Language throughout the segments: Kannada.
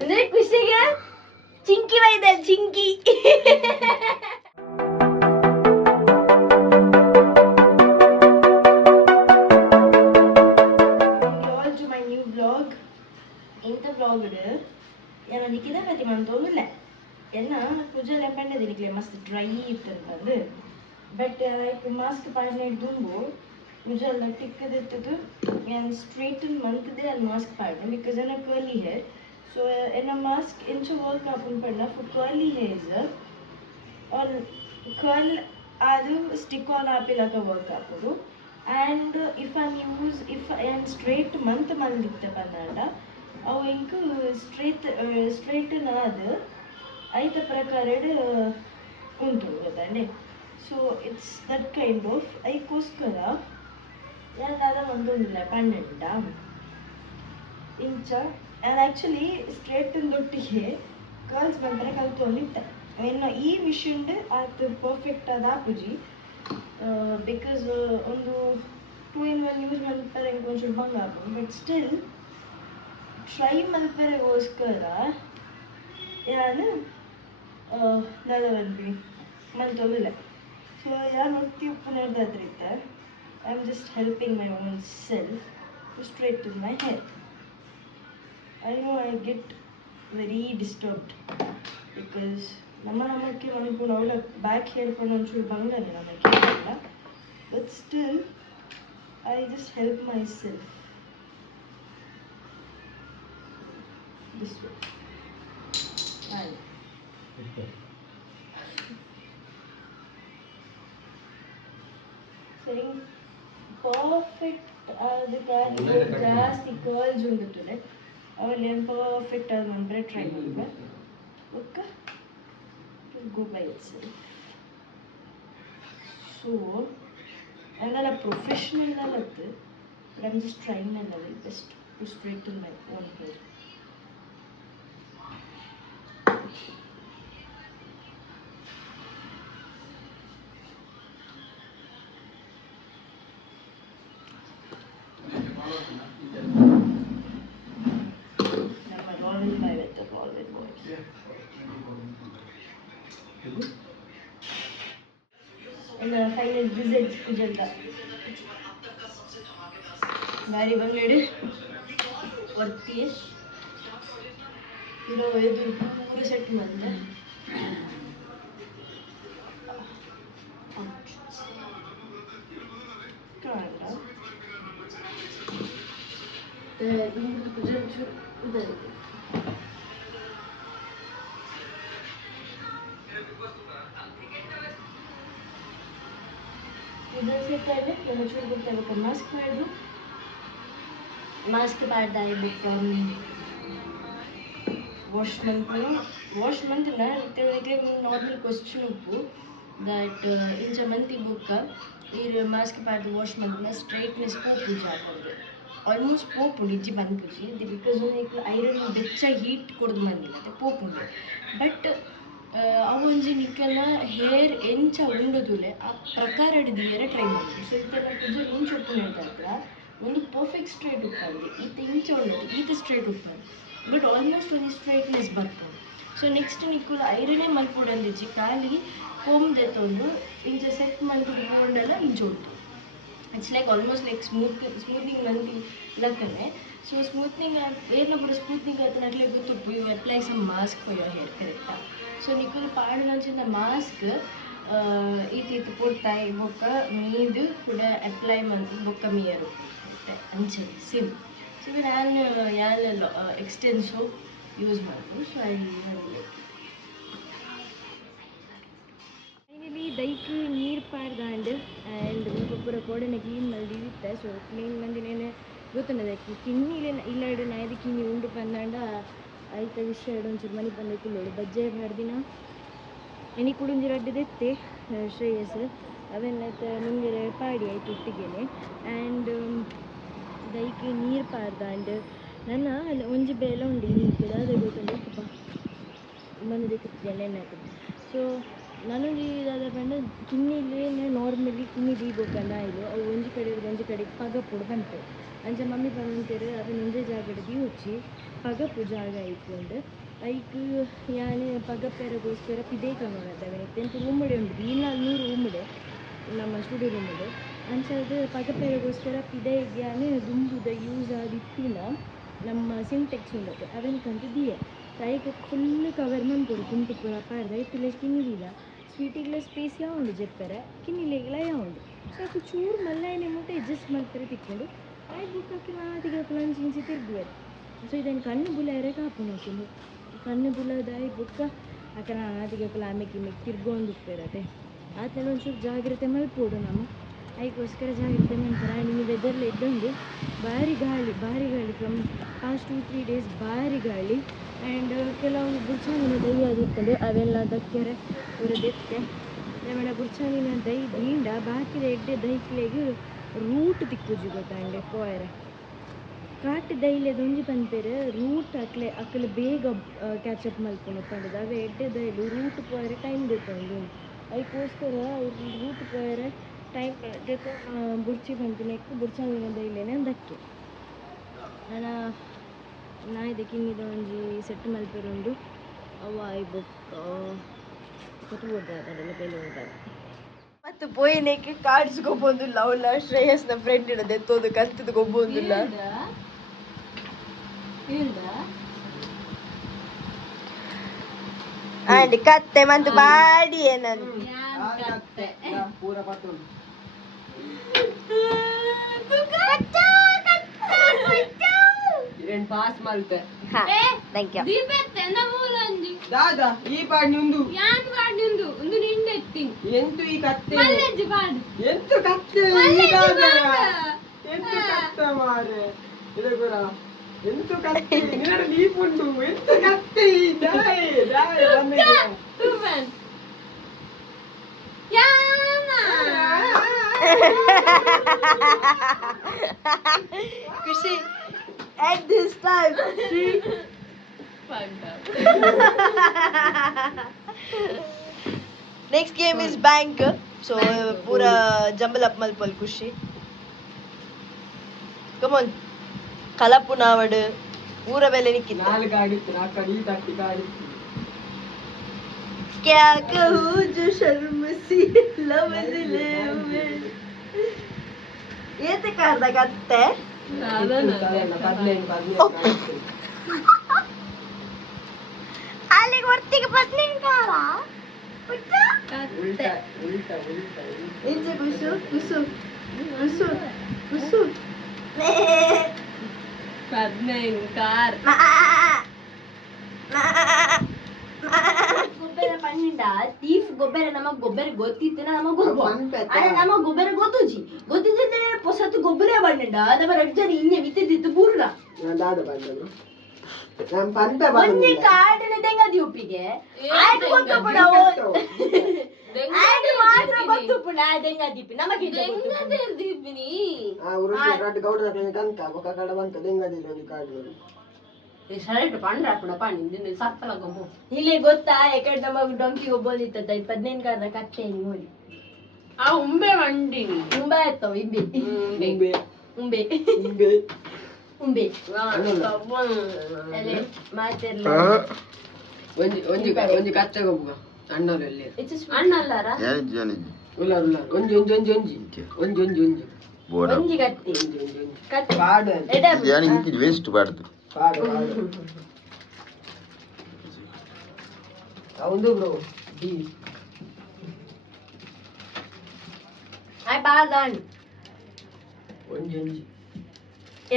ಅಂದ್ರೆ ಖುಷಿಗೆ ಚಿಂಕಿ ಬೈದ ಚಿಂಕಿ. ಇಂಥ ಬ್ಲಾಗ್ ಏನೋ ದಿಕ್ಕಿದ ಪ್ರತಿ ಮಂತೋದಿಲ್ಲ ಎನ್ನ ಕುಜಲ್ ಎಂಪೆಂಡೆ ದಿನಿಕ್ಲೆ ಮಸ್ತ್ ಡ್ರೈ ಇತ್ತಂತಂದು ಬಟ್ ಲೈಕ್ ಮಾಸ್ಕ್ ಪಾಡ್ನೆ ತುಂಬು ಕುಜಲ್ ಟಿಕ್ಕದಿತ್ತದು ಏನು ಸ್ಟ್ರೈಟನ್ ಮಂತ್ದೆ ಅಲ್ಲಿ ಮಾಸ್ಕ್ ಪಾಡ್ನೆ ಬಿಕಾಸ್ ಎನ್ನ ಕರ್ಲಿ ಹೇರ್ ಸೊ ಎನ್ನ ಮಾಸ್ಕ್ ಎಂಚ ವರ್ಕ್ ಆಪನ್ ಪಂಡ for curly hairs are curl ಅದು ಸ್ಟಿಕ್ ಆನ್ ಆಪಿಲಕ ವರ್ಕ್ ಆಪುಡು and if I use if ಏನು ಸ್ಟ್ರೈಟ್ ಮಂತ್ ಮಲ್ದಿತ್ತ ಪಂದಾಂಡ ಅವು ಇಂಕು ಸ್ಟ್ರೈಟನ್ ಆದ ಐತ ಪ್ರಕಾರ ಉಂಟು ಗೊತ್ತಂಡೆ so it's that kind of ಐಕೋಸ್ಕರ ಯಾಕಾದ ಒಂದೊಂದಿಲ್ಲ ಪಂಡ ಇಂಚ ಆ್ಯಂಡ್ ಆ್ಯಕ್ಚುಲಿ ಸ್ಟ್ರೈಟನ್ದೊಟ್ಟಿಗೆ ಕರ್ಲ್ಸ್ ಬಂದರೆ ಕಲ್ತೊಂದಿತ್ತ ಇನ್ನು ಈ ಮಿಷಿನ್ ಅದು ಪರ್ಫೆಕ್ಟ್ ಆದ ಆಪುಜಿ ಬಿಕಾಸ್ ಒಂದು 2-in-1 ಯೂಸ್ ಮಾಡ್ತಾರೆ ಕೊಂಚ ಬಂಗ ಆಪು ಬಟ್ ಸ್ಟಿಲ್ ಟ್ರೈ ಮಲ್ಪರೆಗೋಸ್ಕರ ಯಾನು ನಾನು ಬಂದ್ವಿ ಮಲ್ತೊಂದಿಲ್ಲ ಸೊ ಯಾರು ಒತ್ತಿ ಉಪ್ಪು ನಡೆದಾದ್ರಿತ್ತ I am just helping my own self to straighten my hair. I know I get very disturbed because ನಮ್ಮಕ್ಕೆ ಅನ್ಕೊಂಡು ಅವಳ ಬ್ಯಾಕ್ ಹೇರ್ ಕೊಂಡು ಒಂಚೂರು ಬಂಗನೆ ನಮಗೆ ಇಲ್ಲ but still I just help my self this way and saying perfect adukku ಜಾಸ್ತಿ ಕರ್ಲ್ಸ್ ಉಂಡುತ್ತಲೆ ಅವಲ್ಲಿ ಏನು ಪರ್ಫೆಕ್ಟ್ ಆದ ಅಂದರೆ ಟ್ರೈ ಮಾಡಿದ್ರೆ okay go by it self so ಹಂಗಲ್ಲ ಪ್ರೊಫೆಷ್ನಲ್ ಅಲ್ಲತ್ತೆ but I'm just trying my level best to straighten my own hair. Final result ಕುಜಲ್ತ ಬಾರಿ ಬಂಗಡಿ ವರ್ತಿ ಇರೋ ಇದು ಪೂರ ಸೆಟ್ ಬಂದೆ ಕುಜಲ್ ಇದೆ ಇದರ ಸಿಗ್ತಾಯಿದೆ ನಮ್ಮ ಚೂರು ಗೊತ್ತಾಗಬೇಕು ಮಾಸ್ಕ್ ಮಾಡಿದ್ರು ಮಾಸ್ಕ್ ಮಾಡ್ದಾಯ ಬುಕ್ ವಾಶ್ ಮಂತ್ನ ನಾರ್ಮಲ್ ಕ್ವಶನ್ ಉಪ್ಪು ದಟ್ ಇಂಚ ಮಂತಿ ಬುಕ್ ಈ ಮಾಸ್ಕ್ ಪಾಡ್ದು ವಾಶ್ ಮಂತ್ನ ಸ್ಟ್ರೈಟ್ನೆಸ್ ಪೋಪುಜಿ ಹಾಕೋದು ಆಲ್ಮೋಸ್ಟ್ ಪೋಪುಂಡು ಇಜ್ಜಿ ಬಂದ್ಪುಜಿ ಅದು ಬಿಕಾಸ್ ಒಂದು ಐರನ್ ಬೆಚ್ಚ ಹೀಟ್ ಕೊಡ್ದು ಬಂದಿಲ್ಲ ಅದು ಪೋಪುಂಡು ಬಟ್ ಅವು ಒಂಜಿ ನಿಕ್ಕಲ್ಲ ಹೇರ್ ಎಂಚ ಉಂಡದುಲೆ ಆ ಪ್ರಕಾರ ಹಿಡಿದಿಯರೆ ಟ್ರೈ ಮಾಡಿದ್ರು ಸೊ ಇದೆಲ್ಲ ಕುಜಲ್ ಇಂಚ ಉಪ್ಪು ನೋಡಿದಾದ್ರ ಒಂದು ಪರ್ಫೆಕ್ಟ್ ಸ್ಟ್ರೈಟ್ ಉಪ್ಪಂದು ಈತ ಇಂಚ ಉಂಡದು ಈತ ಸ್ಟ್ರೈಟ್ ಉಪ್ಪಂದು ಬಟ್ ಆಲ್ಮೋಸ್ಟ್ ಒಂದು ಸ್ಟ್ರೈಟ್ನೆಸ್ ಬರ್ತದೆ ಸೊ ನೆಕ್ಸ್ಟ್ ನಿಕ್ಕುಲ ಐರನೇ ಮಲ್ಪುಡಂದಿಜ್ಜಿ ಖಾಲಿ ಕೋಮ್ದೆ ತೊಂದು ಇಂಚ ಸೆಟ್ ಮಲ್ಪುಡು ಬೋರ್ಡೆಲ್ಲ ಇಂಚ ಉಂಟು it's like almost like smoothing ಮಂದಿ ಲಕ್ಕನೆ ಸೊ ಸ್ಮೂತ್ನಿಂಗ್ ಏರ್ನ ಪೂರ ಸ್ಮೂತ್ನಿಂಗ್ ಆತನ ಅಟ್ಲೇ ಗೊತ್ತುಪ್ಪು you apply some mask for your hair ಕರೆಕ್ಟಾ ಸೊ ನಿಕ್ಕುಲು ಪಾಡಿನಂಚಿನ ಮಾಸ್ಕ್ ಈತೀತು ಕೊಡ್ತಾಯಿ ಬೊಕ್ಕ ಮೀದು ಕೂಡ ಅಪ್ಲೈ ಮಂತ್ ಬೊಕ್ಕ ಮೀಯರು ಅಂಚೆ ಸಿಮ್ ಸೊ ನಾನು ಎಕ್ಸ್ಟೆನ್ಸು ಯೂಸ್ ಮಾಡ್ಬೋದು ಸೊ ಐ ಫೈನಲಿ ದೈಕ್ ನೀರು ಪಾಡ್ದಾಂಡ್ ಆ್ಯಂಡ್ ಪೂರ ಕೋಡನೆ ಕ್ಲೀನ್ ಮಲ್ದಿ ಇತ್ತೆ ಸೊ ಕ್ಲೀನ್ ಮಂದಿನೇನೆ ಗೊತ್ತುಂಡದಕ್ಕೆ ಕಿನ್ನಿಲೆ ಇಲ್ಲಾಡು ನಾಯ್ದು ಕಿನ್ನಿ ಉಂಡು ಬಂದಾಂಡ ಆಯ್ತ ವಿಷಯ ಒಂಚೂರು ಮನೆ ಬಂದು ಕುಳ್ಳೋಡು ಬಜ್ಜೆ ಮಾಡ್ದಿನ ಎನಿ ಕುಡುಂಜಿ ರಡ್ಡದೆತ್ತೆ ಶ್ರೇಯಸ್ ಅವೆಲ್ಲತ್ತ ನಿಂಗೆ ಪಾಡಿ ಆಯ್ತು ಒಟ್ಟಿಗೆನೆ ಆ್ಯಂಡ್ ದೈಕೆ ನೀರು ಪಾರ್ದಾಂಡ್ ನನ್ನ ಅಲ್ಲಿ ಒಂಜಿ ಬೇಲ ಉಂಡು ನೀರು ಕೂಡ ಅದೇ ಗೊತ್ತುಂಡು ಬಂದು ನೆನೆ ಹಾಕೋದು ಸೊ ನನಗೆ ಇದಾದ ಪಂಡ ಕಿನ್ನಿಲಿ ನಾರ್ಮಲಿ ಕಿನ್ನಿ ದೀಬೋಕಂದ ಆಯ್ತು ಅವು ಒಂಜಿ ಕಡೆಗೆ ಪಗ ಪುಡು ಬಂತು ಅಂಚ ಮಮ್ಮಿ ಬಂದಂತೇರು ಅದು ನಿಂಜೆ ಜಾಗಡ್ ಹೊಚ್ಚಿ ಪಗಪು ಜಾಗ ಇಟ್ಕೊಂಡು ಐಕ್ ಯಾನು ಪಗಪ್ಪೆರಗೋಸ್ಕರ ಪಿದೇ ಕಮ್ಮತ್ತವೆ ಎಂಟು ರೂಮಡೆ ಉಂಟು ಇಲ್ಲ 100 ರೂಮಡೆ ನಮ್ಮ ಸ್ಟುಡಿಯೋ ರೂಮಡೆ ಅಂಚದು ಪಗಪ್ಪೆರಗೋಸ್ಕರ ಪಿದೇ ಯಾನು ದುಂಬುದ ಯೂಸ್ ಆದಿತ್ತಿನ ನಮ್ಮ ಸಿಂಟೆಕ್ಸ್ ಉಂಡತೆ ಅವೆನ್ಕಂತ ದಿಯೆ ಐಕ್ ಫುಲ್ ಕವರ್ ಮಾಡ್ಕೊಡು ಕುಂಟು ಪೂರ ಪಾಡ್ದ ಇತ್ತಿಲ್ಲ ಕಿನ್ನಿಲಿಲ್ಲ ಸ್ವೀಟಿಗ್ಲ ಸ್ಪೇಸ್ ಯಾವುದು ಜೆಪ್ಪರೆ ಕಿನ್ನಿಲೆಗ್ಲ ಯಾವುದು ಸಾಕು ಚೂರು ಮಲ್ಲಾಯನೆ ಮುಟ್ಟ ಅಡ್ಜಸ್ಟ್ ಮಾಡ್ತಾರೆ ತಿಕ್ಕೊಂಡು ಆಯ್ತು ಬುಕ್ಕಕ್ಕೆ ಮಾತಿಗೆ ಪ್ಲಂಚಿಂಚಿ ತಿರ್ಗುವೆ ಸೊ ಇದನ್ನು ಕಣ್ಣು ಬುಲಾಯರೆ ಕಾಪು ನೋಡ್ಕೊಂಡು ಕಣ್ಣು ಬುಲದಾಯಿ ಬುಕ್ಕ ಅಕ್ಕನ ಆತಿಗೆ ಆಮೆಗೆ ತಿರ್ಗೊಂಡು ಉಪ್ಪಿರತ್ತೆ ಆತನ ಒಂಚೂರು ಜಾಗ್ರತೆ ಮಲ್ಪೋಡು ನಮ್ಮ ಅದಕ್ಕೋಸ್ಕರ ಜಾಗ್ರತೆ ಮಾಡ್ತಾರೆ ನಿಮಗೆ ವೆದರ್ಲಿ ಇದ್ದಂಗೆ ಭಾರಿ ಗಾಳಿ ಫ್ರಮ್ ಪಾಸ್ಟ್ 2-3 ಡೇಸ್ ಭಾರಿ ಗಾಳಿ ಆ್ಯಂಡ್ ಕೆಲವು ಬುರ್ಚಾನಿನ ದೈ ಆಗಿರ್ತದೆ ಅವೆಲ್ಲ ದಕ್ಕೆರೆ ಉರದೆತ್ತೆ ಆಮೇಲೆ ಬುರ್ಚಾನಿನ ದೈ ದೀಂಡ ಬಾಕಿದ ಎಡ್ಡೆ ದೈಕ್ಲೆಗೆ ರೂಟ್ ತಿಕ್ಕುಜಿ ಗೊತ್ತಾಂಡೆ ಪೋಯರೆ ಕಾಟ್ ದೈಲೆ ದೊಂಜಿ ಪಂಪೆರೆ ರೂಟ್ ಅಕ್ಲೆ ಬೇಗ ಕ್ಯಾಚಪ್ ಮಲ್ಪೊಂಡು ಪಂಡದ ಅವೆ ಎಡ್ಡೆ ದೈಲು ರೂಟ್ ಪೋಯರೆ ಟೈಮ್ ಗೊತ್ತೊಂದು ಅದಕ್ಕೋಸ್ಕರ ರೂಟ್ ಪೋಯರೆ ಟೈಮ್ ಬುರ್ಚಿ ಪಂಪಿನೆಕ್ಕು ಬುರ್ಚಾನಿನ ದೈಲೇನೆ ದಕ್ಕೆ ನಾ ಇದಕ್ಕೆ ಇನ್ನಿದ ಒಂಜಿ ಸೆಟ್ ಮಲ್ಪೆರುಂಡು ಅವ ಐ ಬುಕ್ ಕೊತ್ತುಬೋಡ್ದಾದಲ್ಲ ಬೇಲೆ ಉಂಟಾಗ ಮತ್ತು ಪೋಯಿನೇಕೆ ಕಾಡಿಸ್ಕೊಬೋದಿಲ್ಲ ಅವಳ ಶ್ರೇಯಸ್ನ ಫ್ರೆಂಡ್ ಇಡದೆ ಎತ್ತೋದು ಕಲ್ತದ ಗೊಬ್ಬೋದಿಲ್ಲ ಆಂಟಿ ಕತ್ತೆ ಮಂತು ಬಾಡಿ ಏನಂತ ಪೂರ ಪತ್ತು ಪಾಸ್ ಮಲ್ತೆ ಥ್ಯಾಂಕ್ ಯು ದೀಪೆತ್ತೆ ನಮೂಲಂಜಿ ದಾದಾ ಈ ಪಾಡ್ ನಿಂದು ಯಾನ್ ಪಾಡ್ ನಿಂದು ಒಂದು ನಿಂಡೆತ್ತಿ ಎಂತು ಈ ಕತ್ತೆ ಮಲ್ಲೆಜ್ಜಿ ಪಾಡ್ ಎಂತು ಕತ್ತೆ ಈ ದಾದಾ ಎಂತು ಕತ್ತೆ ಮಾರೆ ಇಡಗುರ ಎಂತು ಕತ್ತೆ ನಿನ್ನ ನೀಪುಂಡು ಎಂತು ಕತ್ತೆ ದಾಯ್ ಬಂದೆ ತುಮನ್ ಯಾನಾ ಖುಷಿ at this time she fucked up. Next game is bank so pura jumble up malpal kushi come on kalapu navadu ura vele nikki naal gaadi kadi tatti gaadi kya kahu jo sharm si lavaz le huए ye te karda katte ಅಲ್ಲಿಗೆ ಹೊರ್ತಿಗೆ ಬದ್ನೇನು ಕಾಲ ಇಂಚೆ ಕುಸು ಕುಸು ಕುಸು ಕುಸು ಬದ್ನೇನು ಕಾರ್ ಗೊಬ್ಬರ ಪಂಡ ತೀಫ್ ಗೊಬ್ಬರ ನಮಗ್ ಗೊಬ್ಬರ ಗೊತ್ತಿತ್ತು ನಮಗ್ ನಮಗ್ ಗೊಬ್ಬರ ಗೊತ್ತಿದ್ದೆ ಪೊಸತ್ತು ಗೊಬ್ಬರ ಬಂಡ ನಮ್ಮ ರಡ್ಜನ ಇನ್ನೆ ವಿತ್ತಿದ್ದು ಪೂರ್ಣ ಒಂದೇ ಕಾಡಿನ ತೆಂಗದಿ ಉಪ್ಪಿಗೆ ಆಯ್ತು ಗೊತ್ತು ಪುಡ ಆಯ್ತು ಮಾತ್ರ ಗೊತ್ತು ಪುಡ ತೆಂಗದೀಪಿ ನಮಗೆ ದೀಪಿನಿ ಸರಟ್ ಪಂಡ್ರ ಪುಡ ಪಾಣಿ ಸತ್ತಲ ಗೊಬ್ಬು ಇಲ್ಲಿ ಗೊತ್ತಾ ಯಾಕಡೆ ನಮ್ಮ ಡೊಂಕಿ ಒಬ್ಬಂದಿತ್ತ 15 ಕಾರದ ಕತ್ತೆ ನೋಡಿ ಆ ಉಂಬೆ ಮಂಡಿನಿ ಉಂಬೆ ಆಯ್ತವ ಇಬ್ಬೆ ಉಂಬೆ ಉಂಬೆ ಉಂಬೆ ಉಂಬೆ ಎಲೆ ಮಾತೆರ್ಲ ಒಂಜಿ ಕತ್ತೆ ಗೊಬ್ಬು ಅಣ್ಣರಲ್ಲಿ ಅಣ್ಣ ಅಲ್ಲಾರ ಉಲ್ಲ ಉಲ್ಲ ಒಂಜಿ ಒಂಜಿ ಒಂಜಿ ಒಂಜಿ ಒಂಜಿ ಒಂಜಿ ಒಂಜಿ ಒಂಜಿ ಕತ್ತಿ ಕತ್ತೆ ಪಾಡು ಯಾನಿ ಇಂಕಿ ವೇಸ್ಟ್ ಪಾಡ್ದು ಪಾಡು ಪಾಡು ಅವಂದು ಬ್ರೋ ಡಿ ಐ ಬಾದನ್ ಒಂಜಿ ಒಂಜಿ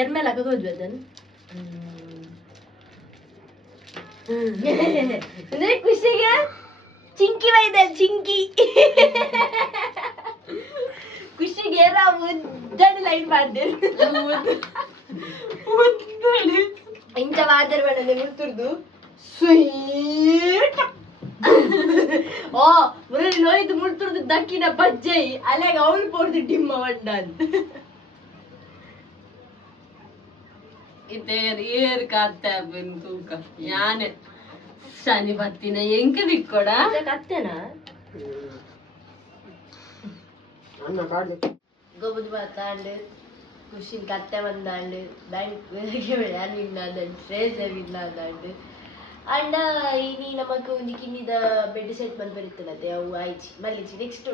ಎರ್ಮೇಲ ಕಗೋದ್ವಿ ಅದನ್ನು ಅಂದ್ರೆ ಖುಷಿಗೆ ಚಿಂಕಿ ವೈದಲ್ ಚಿಂಕಿ ಖುಷಿಗೆ ಉದ್ದಡಿ ಲೈನ್ ಮಾಡ್ದೆ ಉದ್ದಡಿ ಇಂಥ ಮಾದರ್ ಬೇಡ ಮುರ್ತುರ್ದು ಸ್ವೀಟ್ ಓ ಮುರಳಿ ನೋಯ್ದು ಮುರ್ತುರ್ದು ದಕ್ಕಿನ ಬಜ್ಜೈ ಅಲ್ಲಾಗ ಅವಳು ಪೋಡ್ದು ಡಿಮ್ಮ ಬಂಡ ಅಂತ ಇದೇರ್ ಏರ್ ಕತ್ತೆ ತೂಕ ಯಾನೆ ಶನಿ ಬತ್ತಿನ ಎಂಕ ದಿಕ್ಕೊಡ ಕತ್ತೆನಾ ಅನ್ನ ಕಾಡು ಗೊಬ್ಬದ ಮಾತಾಂಡು ಖುಷಿನ್ ಕತ್ತೆ ಬಂದಾಂಡು ಬ್ಯಾಂಕ್ ವಿಳಯಾನ್ ವಿನ್ನಾದಂಡು ಟ್ರೇಸರ್ ವಿನ್ನಾದಂಡು ಅಂಡ ಇನಿ ನಮಕ್ ಒಂದಿಕ್ಕಿನ್ನಿದ ಬೆಡ್ ಸೆಟ್ ಮಲ್ಪೆರಿತ್ತನದೆ ಅವು ಆಯ್ಚಿ ಮಲ್ಲಿಚಿ ನೆಕ್ಸ್ಟ್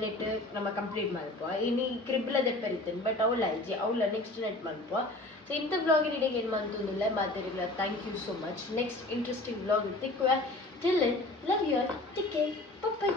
ನೆಟ್ ನಮ್ಮ ಕಂಪ್ಲೀಟ್ ಮಲ್ಪುವ ಇನಿ ಕ್ರಿಬ್ಲ ದೆಪ್ಪೆರಿತ್ತೇನೆ ಬಟ್ ಅವಳ ಆಯ್ಚಿ ಅವಳ ನೆಕ್ಸ್ಟ್ ನೆಟ್ ಮಲ್ಪುವ ಸೊ ಇಂಥ ವ್ಲಾಗಿನ ಇಡೆಗೆ ಏನು ಮಂತೊಂದಿಲ್ಲ ಮಾತಾಡಿಲ್ಲ thank you so much next interesting vlog ತಿಕ್ಕುವ till love you all take care by